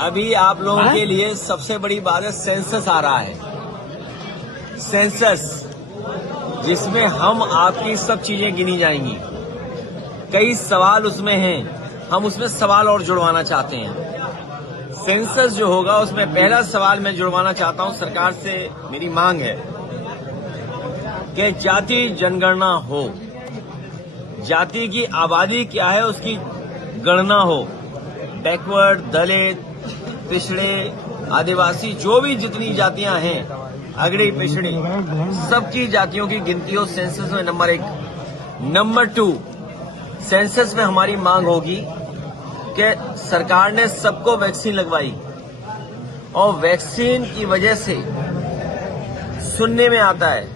अभी आप लोगों के लिए सबसे बड़ी बात है, सेंसस आ रहा है। सेंसस जिसमें हम आपकी सब चीजें गिनी जाएंगी। कई सवाल उसमें हैं, हम उसमें सवाल और जुड़वाना चाहते हैं। सेंसस जो होगा उसमें पहला सवाल मैं जुड़वाना चाहता हूं, सरकार से मेरी मांग है कि जाति जनगणना हो, जाति की आबादी क्या है उसकी गणना हो। बैकवर्ड, दलित, पिछड़े, आदिवासी, जो भी जितनी जातियां हैं, अगड़ी पिछड़ी, सबकी जातियों की गिनती हो सेंसस में। नंबर 1। नंबर 2, सेंसस में हमारी मांग होगी कि सरकार ने सबको वैक्सीन लगवाई और वैक्सीन की वजह से सुनने में आता है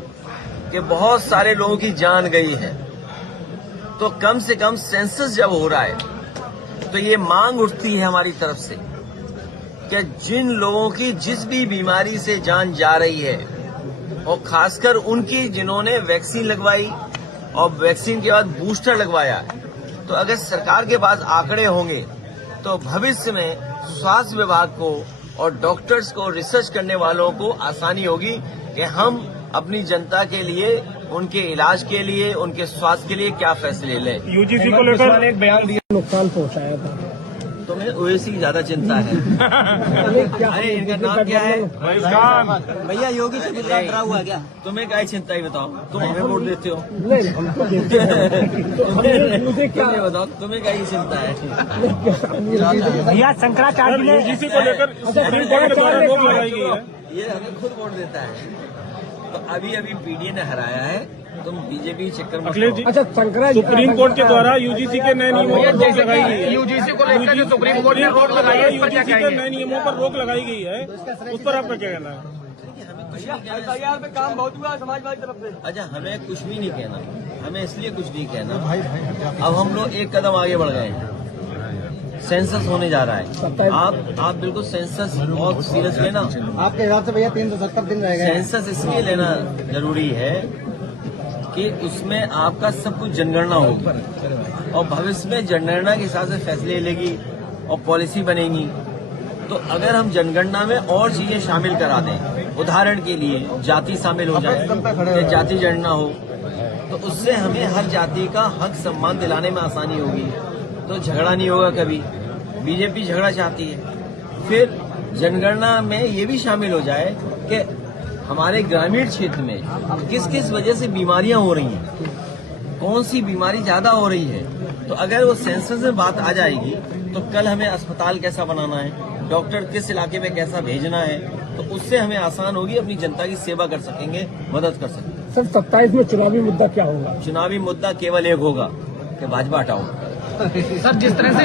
कि बहुत सारे लोगों की जान गई है। तो कम से कम सेंसस जब हो रहा है तो ये मांग उठती है हमारी तरफ से कि जिन लोगों की जिस भी बीमारी से जान जा रही है, और खासकर उनकी जिन्होंने वैक्सीन लगवाई और वैक्सीन के बाद बूस्टर लगवाया, तो अगर सरकार के पास आंकड़े होंगे तो भविष्य में स्वास्थ्य विभाग को और डॉक्टर्स को, रिसर्च करने वालों को आसानी होगी कि हम अपनी जनता के लिए, उनके इलाज के लिए, उनके स्वास्थ्य के लिए क्या फैसले लें। यूजीसी को लेकर एक बयान दिया, नुकसान पहुंचाया था। तुम्हें ओवैसी की ज्यादा चिंता है। अरे इनका नाम क्या है? भैया योगी से डरा हुआ क्या? तुम्हें क्या चिंता है बताओ? तुम हमें वोट देते हो? तुम्हें बताओ, तुम्हें क्या चिंता है? भैया शंकराचार्य यूजीसी को लेकर सुप्रीम कोर्ट द्वारा रोक लगाई गई है। ये हमें खुद वोट देता है। तो अभी पीडीए ने हराया है, तुम बीजेपी चक्कर में। अच्छा, सुप्रीम कोर्ट के द्वारा यूजीसी के नए नियमों पर रोक लगाई गई है। यूजीसी को लेकर सुप्रीम कोर्ट ने रोक लगाई है, यूजीसी के नए नियमों पर रोक लगाई गई है, उस पर आपका क्या कहना है? एफआईआर पे काम बहुत हुआ समाजवादी तरफ से। अच्छा, हमें कुछ भी नहीं कहना, हमें इसलिए कुछ नहीं कहना। अब हम लोग एक कदम आगे बढ़ गए हैं, सेंसस होने जा रहा है। आप बिल्कुल सेंसस बहुत सीरियस लेना। आपके हिसाब से भैया 370 दिन रह गए। सेंसस इसलिए लेना जरूरी है कि उसमें आपका सब कुछ जनगणना होगी और भविष्य में जनगणना के हिसाब से फैसले लेगी और पॉलिसी बनेगी। तो अगर हम जनगणना में और चीजें शामिल करा दें, उदाहरण के लिए जाति शामिल हो जाए, जाति जनगणना हो, तो उससे हमें हर जाति का हक सम्मान दिलाने में आसानी होगी, तो झगड़ा नहीं होगा कभी। बीजेपी झगड़ा चाहती है। फिर जनगणना में ये भी शामिल हो जाए कि हमारे ग्रामीण क्षेत्र में किस किस वजह से बीमारियां हो रही हैं, कौन सी बीमारी ज्यादा हो रही है। तो अगर वो सेंसस में बात आ जाएगी तो कल हमें अस्पताल कैसा बनाना है, डॉक्टर किस इलाके में कैसा भेजना है, तो उससे हमें आसान होगी, अपनी जनता की सेवा कर सकेंगे, मदद कर सकेंगे। सर 27 में चुनावी मुद्दा क्या होगा? चुनावी मुद्दा केवल एक होगा कि भाजपा हटाओ। सर जिस तरह से